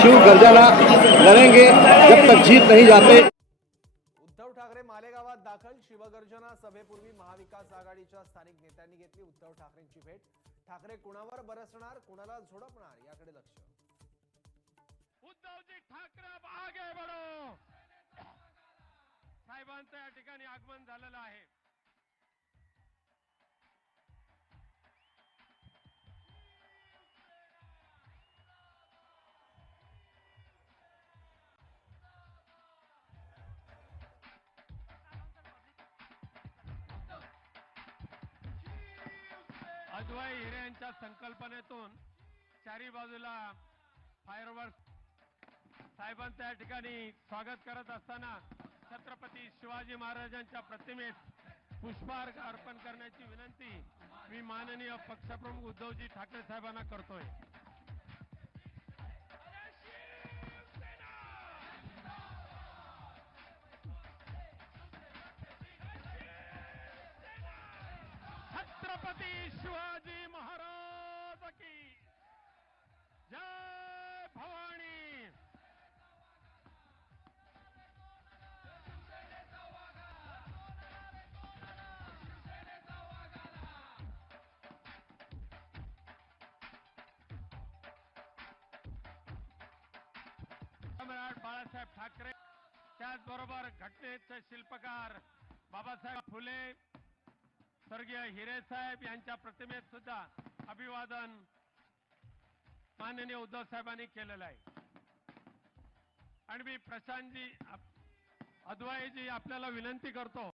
शिव गर्जना लढेंगे जब तक जीत नहीं जाते। उद्धव ठाकरे मालेगावात दाखल। शिवगर्जना सभेपूर्वी महाविकास आघाडीच्या स्थानिक नेत्यांनी घेतली उद्धव ठाकरेंची भेट। ठाकरे कुणावर बरसणार, कुणाला झोडपणार याकडे लक्ष। उद्धवजी ठाकरे अब आगे बढ़ो साहेबांचं या ठिकाणी आगमन झालेलं आहे। अद्वै हिरे यांच्या संकल्पनेतून चारी बाजूला फायरवर्क्स साहेबांचं या ठिकाणी स्वागत करत असताना छत्रपती शिवाजी महाराजांच्या प्रतिमेस पुष्पहार अर्पण करण्याची विनंती मी माननीय पक्षप्रमुख उद्धवजी ठाकरे साहेबांना करतोय। छत्रपती शिवाजी महाराज की जय भवानी। सम्राट बाळासाहेब ठाकरे, त्याचबरोबर घटनेचे शिल्पकार बाबासाहेब फुले, स्वर्गीय हिरे साहेब यांच्या प्रतिमेत सुद्धा अभिवादन माननीय उद्धव साहेबांनी केलेलं आहे। आणि मी प्रशांतजी, अद्वैजी आपल्याला विनंती करतो